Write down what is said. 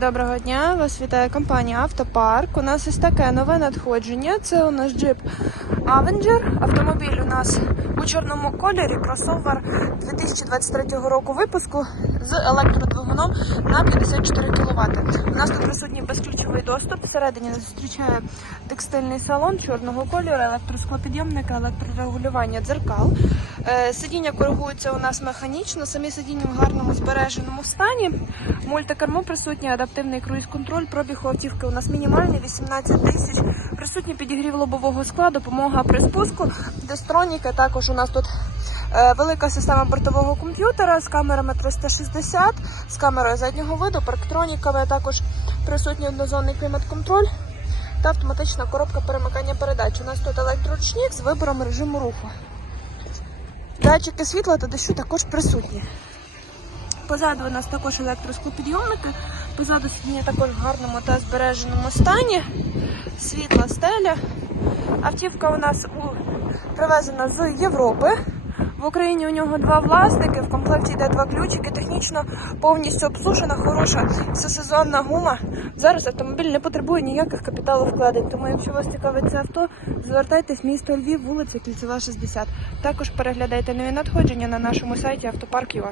Доброго дня, вас вітає компанія Автопарк. У нас ось таке нове надходження. Це у нас джип Avenger. Автомобіль у нас у чорному кольорі, кросовер 2023 року випуску з електродвигуном на 54 кВт. У нас тут присутній безключовий доступ. Всередині нас зустрічає текстильний салон чорного кольору, електросклопідйомник, електрорегулювання дзеркал. Е, Сидіння коригуються у нас механічно, самі сидіння в гарному збереженому стані. Мультикермо присутній, адаптивний круїз-контроль, пробіг автівки у нас мінімальний, 18 тисяч. Присутній підігрів лобового скла, допомога при спуску. Дестроніки також у нас тут велика система бортового комп'ютера з камерами 360, з камерою заднього виду, парктроніками, також присутній однозонний клімат-контроль та автоматична коробка перемикання передач. У нас тут електроручник з вибором режиму руху. Датчики світла та дощу також присутні. Позаду у нас також електросклопідйомники. Позаду сидіння також в гарному та збереженому стані. Світла стеля. Автівка у нас у... привезена з Європи. В Україні у нього два власники, в комплекті йде два ключики, технічно повністю обсушена, хороша всесезонна гума. Зараз автомобіль не потребує ніяких капіталовкладень, тому якщо вас цікавить це авто, звертайтесь місто Львів, вулиця Кільцева, 60. Також переглядайте нові надходження на нашому сайті автопарк.ua.